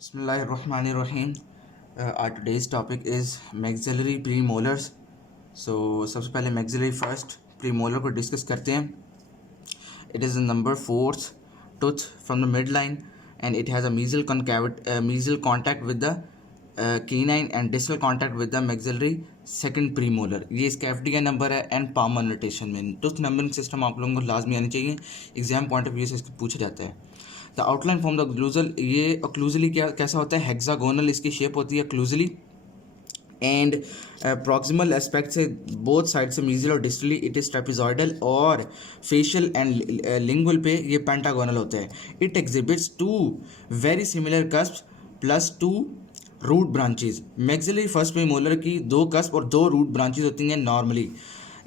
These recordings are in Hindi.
Bismillahirrahmanirrahim. Our today's topic is maxillary premolars. So सबसे पहले maxillary first premolar को डिस्कस करते हैं. It is the number fourth tooth from the midline and it has a mesial contact with the canine and distal contact with the maxillary second premolar. ये इस कैविटी का नंबर है एंड पामर नोटेशन में. टूथ नंबरिंग सिस्टम आप लोगों को लाजमी आनी चाहिए. एग्जाम पॉइंट ऑफ व्यू से इसको पूछा जाता है. The outline form the occlusal. ये ओक्लूजली कैसा होता है? हेक्सागोनल इसकी शेप होती है ओक्लूजली एंड प्रॉक्सिमल एस्पेक्ट से बोथ साइड से मीजियल और डिस्टली इट इज ट्रेपेजॉइडल और फेशियल एंड लिंगुअल पे ये पेंटागोनल होता है. It exhibits two very similar cusp plus two root branches. Maxillary first premolar की दो कस्प और दो रूट ब्रांचेज होती हैं normally.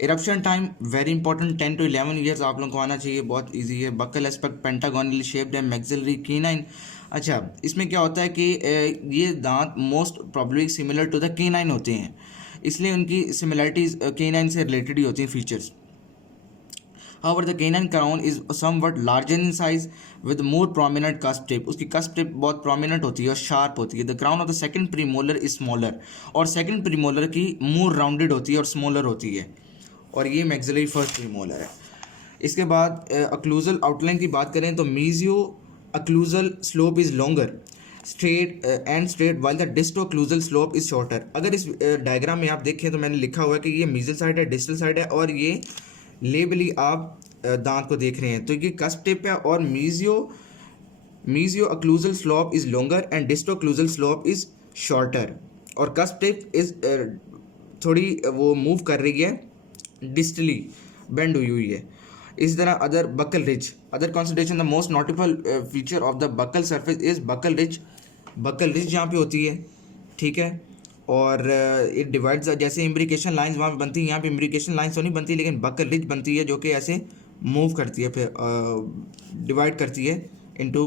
Eruption time very important 10 to 11 years आप लोगों को आना चाहिए, बहुत इजी है. बकल एस्पेक्ट पेंटागोनली शेप्ड है. Maxillary canine. अच्छा, इसमें क्या होता है कि ये दांत most probably similar to the canine होते हैं, इसलिए उनकी सिमिलरिटीज केनाइन से रिलेटेड ही होती हैं features. However, the canine crown is somewhat larger in size with more prominent cusp tip. उसकी cusp tip बहुत prominent होती है और sharp होती है. The crown of the second premolar is smaller और second premolar की more rounded होती है और smaller होती है. और ये maxillary first premolar है. इसके बाद occlusal outline की बात करें तो mesio-occlusal slope is longer and straight while the disto-occlusal slope is shorter. अगर इस डायग्राम में आप देखें तो मैंने लिखा हुआ है कि ये मीजल साइड है, डिस्टल साइड है और ये लेबली आप दांत को देख रहे हैं तो ये कस्प टिप है और mesio occlusal slope is longer and disto occlusal slope is shorter और कस्प टिप इज थोड़ी वो मूव कर रही है, डिस्टली बेंड हुई है. इसी तरह other buccal ridge. Other consideration the most notable feature of the buccal surface is buccal ridge. Buccal ridge यहाँ पे होती है, ठीक है, और इट डिवाइड्स. जैसे इम्ब्रिकेशन लाइंस वहाँ पे बनती है, यहाँ पे इम्ब्रिकेशन लाइंस तो नहीं बनती लेकिन बकल रिज बनती है जो कि ऐसे मूव करती है, फिर डिवाइड करती है इनटू.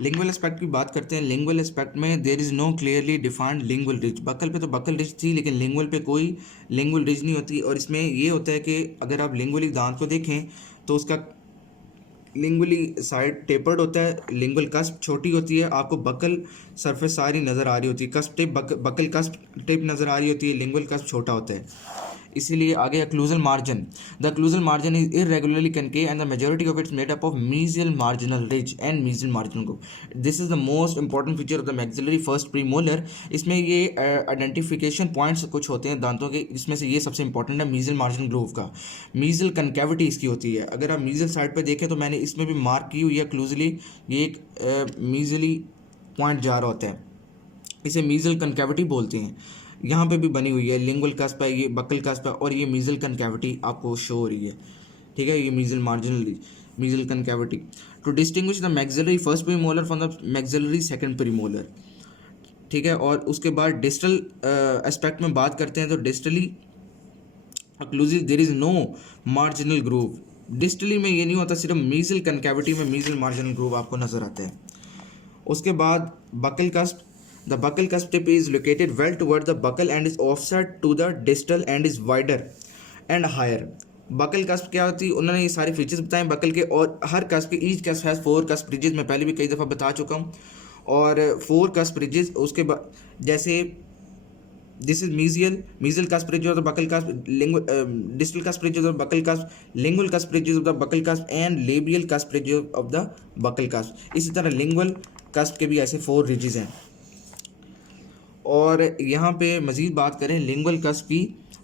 लिंगुअल एस्पेक्ट की बात करते हैं. लिंगुअल एस्पेक्ट में there is no clearly defined lingual ridge. Buccal पे तो बकल रिज थी लेकिन लिंगुअल पे कोई लिंगुअल रिज नहीं होती. और इसमें ये होता है कि अगर आप लिंगुअली दांत को देखें तो उसका लिंगुअली साइड टेपर्ड होता है, लिंगुअल कस्प छोटी होती है, आपको बकल सरफेस सारी नज़र आ रही होती है, cusp tip buckle cusp tip नज़र आ रही होती है, लिंगुअल कस्प छोटा होता है. इसीलिए आगे occlusal margin. The occlusal margin is irregularly concave and the majority of it's made up of mesial marginal ridge and mesial marginal groove. This is the most important feature of the maxillary first premolar. इसमें ये आइडेंटिफिकेशन पॉइंट्स कुछ होते हैं दांतों के, इसमें से ये सबसे इंपॉर्टेंट है mesial marginal groove का. mesial concavity इसकी होती है. अगर आप mesial साइड पे देखें तो मैंने इसमें भी मार्क की हुई है occlusally, ये एक mesially पॉइंट जा रहा होता है, इसे mesial concavity बोलते हैं. यहाँ पे भी बनी हुई है, लिंगुअल कस्प है, ये बकल कस्प है और ये मीजल कनकैविटी आपको शो हो रही है, ठीक है, ये mesial marginal mesial concavity. To distinguish the maxillary first premolar from the maxillary second premolar, ठीक है. और उसके बाद डिस्टल एस्पेक्ट में बात करते हैं तो distally occlusal there is no marginal groove. Distally में ये नहीं होता, सिर्फ मीजल कनकैविटी में मीजल मार्जिनल ग्रूव आपको नजर आते हैं. उसके बाद buckle cusp. The buccal cusp tip is located well toward the buccal and is offset to the distal and is wider and higher. Buckle cusp क्या होती है, उन्होंने ये सारे फीचर्स बताए बकल के. और हर कस्प के each cusp has 4 cusp ridges, मैं पहले भी कई दफ़ा बता चुका हूँ. और 4 कस्प रिजेस. उसके बाद जैसे this is mesial cusp ridge of the buckle cusp, distal cusp ridge of the buckle cusp, lingual cusp ridge of the buckle cusp and labial cusp ridge of the buckle cusp. इसी तरह लिंगुअल कस्प के भी ऐसे 4 रिजेस हैं. और यहाँ पे मज़ीद बात करें लिंगुअल कस्प की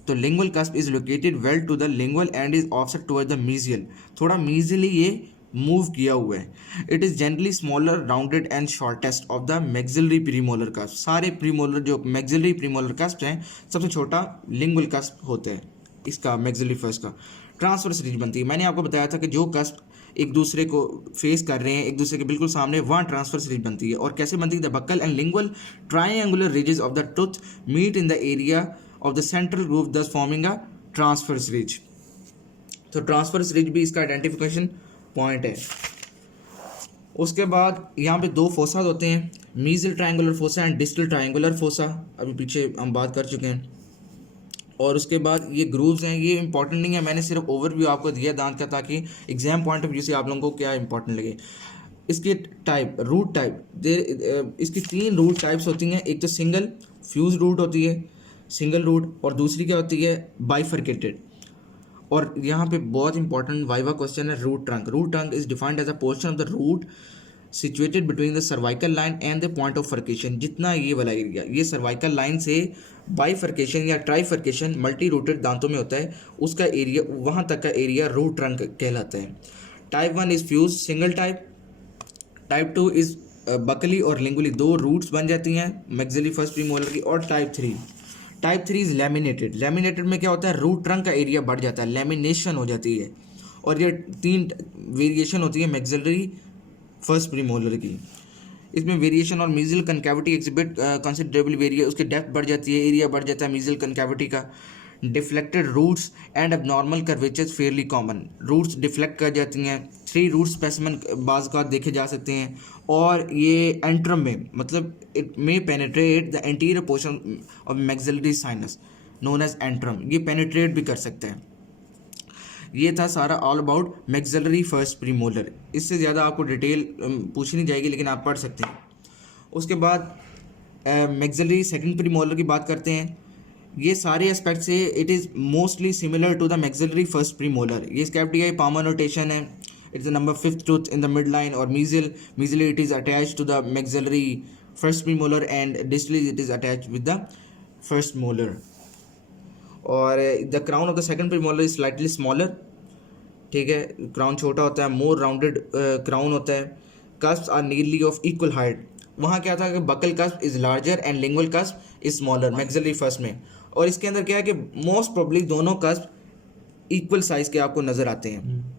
तो lingual cusp is located well to the lingual and is offset toward the mesial. थोड़ा मीजियली ये मूव किया हुआ है. It is generally smaller rounded and shortest of the maxillary premolar cusp. सारे प्रीमोलर जो मैक्सिलरी प्रीमोलर कस्प हैं सबसे छोटा लिंगुअल कस्प होता है इसका, मैक्सिलरी फर्स्ट का. ट्रांसवर्स रिज बनती है. मैंने आपको बताया था कि जो कस्प एक दूसरे को फेस कर रहे हैं, एक दूसरे के बिल्कुल सामने, वहाँ ट्रांसवर्स रिज बनती है. और कैसे बनती है? The buccal and lingual triangular ridges of the tooth meet in the area of the central groove thus forming a transverse ridge. तो ट्रांसवर्स रिज भी इसका आइडेंटिफिकेशन पॉइंट है. उसके बाद यहाँ पे 2 फोसा होते हैं, mesial triangular fossa and distal triangular fossa, अभी पीछे हम बात कर चुके हैं. और उसके बाद ये ग्रूव्स हैं, ये इंपॉर्टेंट नहीं है, मैंने सिर्फ ओवरव्यू आपको दिया दांत का ताकि एग्जाम पॉइंट ऑफ व्यू से आप लोगों को क्या इंपॉर्टेंट लगे. इसके टाइप, रूट टाइप, इसकी 3 रूट टाइप्स होती हैं। एक तो सिंगल फ्यूज रूट होती है, सिंगल रूट, और दूसरी क्या होती है, बाइफरकेटेड। और यहाँ पे बहुत इंपॉर्टेंट वाइवा क्वेश्चन है, root trunk. Root trunk is defined as a portion of the root situated between the cervical line and the point of furcation. जितना ये वाला एरिया, ये सर्वाइकल लाइन से बाइफर्केशन या ट्राइफर्केशन मल्टी रूटेड दांतों में होता है, उसका एरिया, वहाँ तक का एरिया रूट ट्रंक कहलाता है। Type 1 is fuse single type. Type 2 is Buckley और लिंगुली, 2 रूट्स बन जाती हैं मैक्सिलरी फर्स्ट प्रीमोलर की। और टाइप 3 इज लैमिनेटेड। लैमिनेटेड में क्या होता है, रूट ट्रंक का एरिया बढ़ जाता है, लैमिनेशन हो जाती है। और ये 3 वेरिएशन होती है मैक्सिलरी फर्स्ट प्रीमोलर की। इसमें वेरिएशन और मीजल कनकैविटी एग्जिबिट कंसिडरेबल वेरिए, उसकी डेप्थ बढ़ जाती है, एरिया बढ़ जाता है मीजल कनकैविटी का। Deflected roots and abnormal curvatures fairly common, roots deflect कर जाती हैं। 3 रूट स्पेसिमेन बाज़ का देखे जा सकते हैं। और ये एंट्रम में, मतलब it may penetrate the anterior portion of maxillary sinus known as antrum, ये पेनिट्रेट भी कर सकते हैं। ये था सारा all about maxillary first premolar. इससे ज़्यादा आपको डिटेल पूछी नहीं जाएगी, लेकिन आप पढ़ सकते हैं। उसके बाद मैक्सिलरी सेकंड प्रीमोलर की बात करते हैं। ये सारे एस्पेक्ट से it is mostly similar to the maxillary first premolar. ये कैविटी है, पामर नोटेशन है, it's the number 5th tooth in the mid line. और mesially it is attach to the maxillary first premolar and distally it is attach with the first molar. और the crown of the second premolar is slightly smaller, ठीक है, क्राउन छोटा होता है, मोर राउंडेड क्राउन होता है। Cusps are nearly of equal height. वहाँ क्या था कि buccal cusp is larger and lingual cusp is smaller maxillary first में। और इसके अंदर क्या है कि मोस्ट प्रोबेबली दोनों कस्प इक्वल साइज के आपको नजर आते हैं।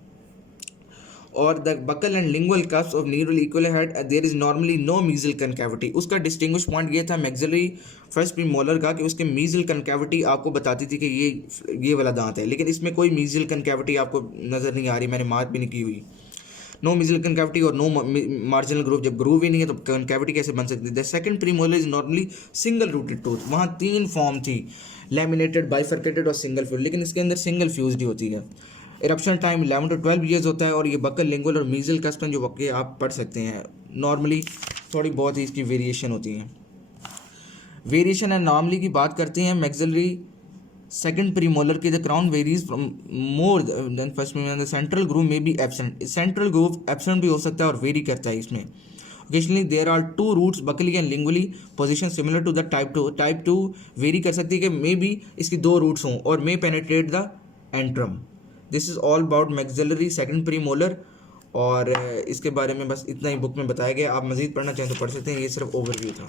और the buccal and lingual cusp of nearly equal height there is normally no mesial concavity. उसका डिस्टिंग्विश पॉइंट ये था मैक्सिलरी फर्स्ट प्रीमोलर का कि उसके मीजल कनकैविटी आपको बताती थी कि ये वाला दांत है, लेकिन इसमें कोई मीजल कनकैविटी आपको नज़र नहीं आ रही, मैंने मार्क भी नहीं की हुई। नो मीजल कनकैविटी और नो मार्जिनल ग्रूव, जब ग्रूव ही नहीं है तो कनकैविटी कैसे बन सकती है। The second premolar is normally single rooted tooth. वहाँ 3 फॉर्म थी, लैमिनेटेड, बाइफर्केटेड और सिंगल फ्यूज, लेकिन इसके अंदर सिंगल फ्यूज्ड होती है। इरप्शन टाइम 11 to 12 ईयर्स होता है। और ये बकल, लिंगुअल और मीजल कस्पन जो वाकई आप पढ़ सकते हैं, नॉर्मली थोड़ी बहुत ही इसकी वेरिएशन होती हैं। वेरिएशन एंड नॉर्मली की बात करते हैं मैक्सिलरी सेकंड प्रीमोलर की। The crown varies from more than first premolar. The central groove may be absent, central groove absent भी हो सकता है और वेरी करता है इसमें। Occasionally there are 2 roots buccally and lingually, position similar to the type 2। Type 2 vary कर सकती है कि मे बी इसकी 2 रूट्स हों और may penetrate the antrum. This is all about maxillary second premolar. और इसके बारे में बस इतना ही बुक में बताया गया। आप मज़ीद पढ़ना चाहें तो पढ़ सकते हैं, ये सिर्फ ओवरव्यू था।